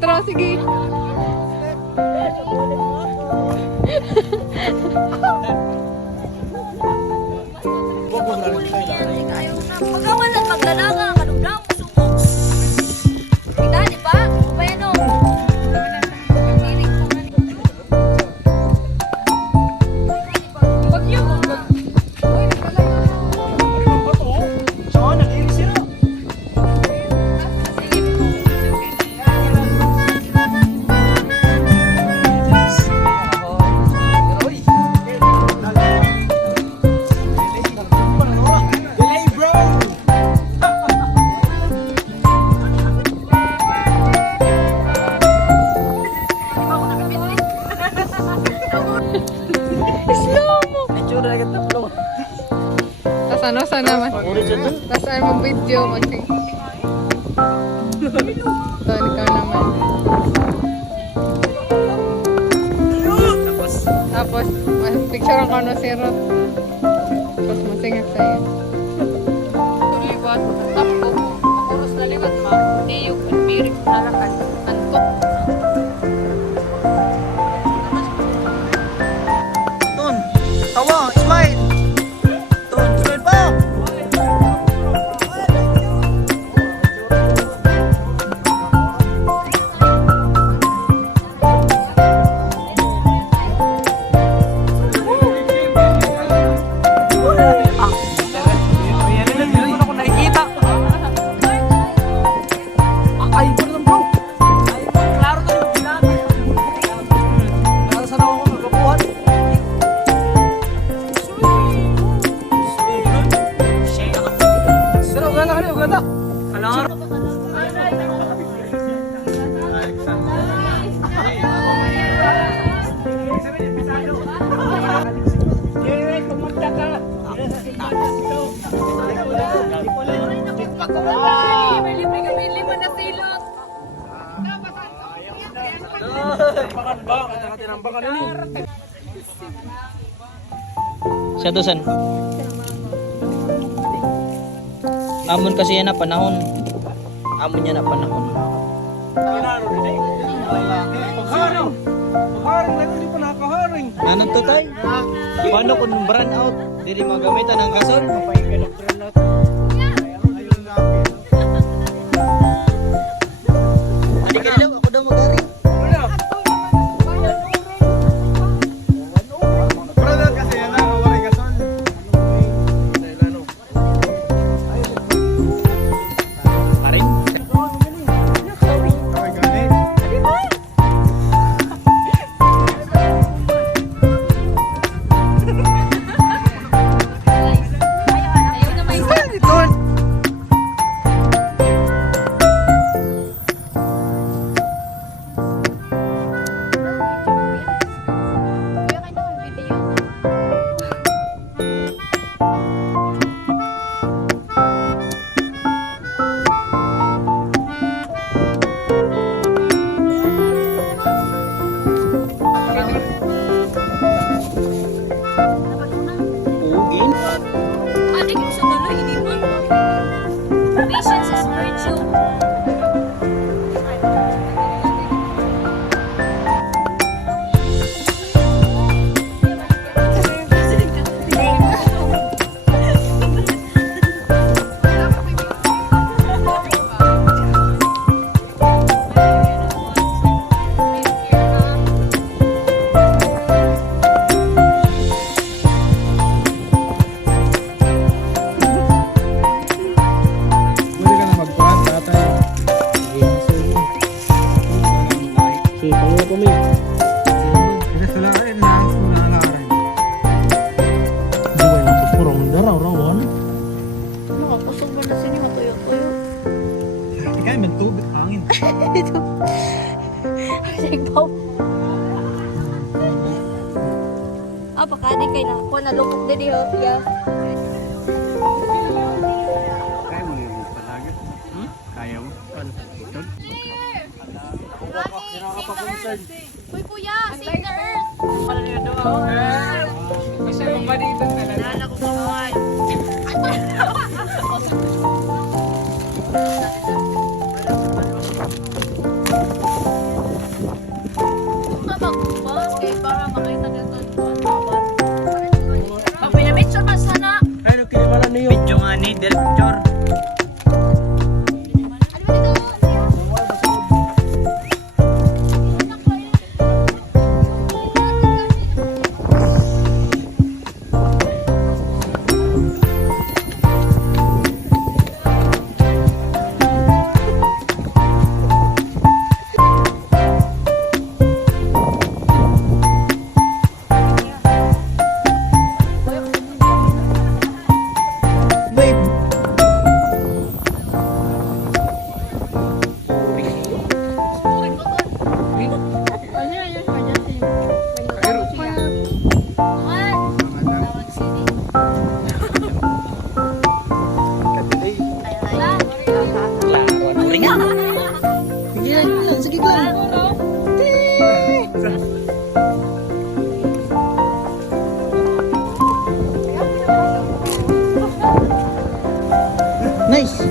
tara, sige. Magawalan, magdalaga, kalublang, subok. Kita, di ba? Bayano. Tas ano, sana naman. Tas ay mong video, mag-sing. So, ikaw naman. Tapos, picture ang kano si Rot. Tapos, masingag sa'yo. Tulibat, tapo, makuros na libat ma. Hindi yung mirik na lakas. Antok. Ton, tawa, smile. Ton, smile pa. Siya dosan. Amon kasi yan na panahon. Amon yan na panahon. Ano to tay? Paano kung brand out? Dili magamitan ng kason? Halika daw, ako daw mag-ari. Patience is virtue. Nakapusog ba na sini matuyo-tuyo? Ikaw may tubig, hangin. Dito. Ikaw. Pakadi kay na ko nalukok din diho ya. Kaya mo yung palagat. Kaya mo? Uy kuya, save the earth. Pala niya doon. Kasi mong dito talaga. Nala ko kaway. ano yun? Video nga ni Del Picture. Babe. Klaro, ano rin nga? Sige lang, sige lang. Nice.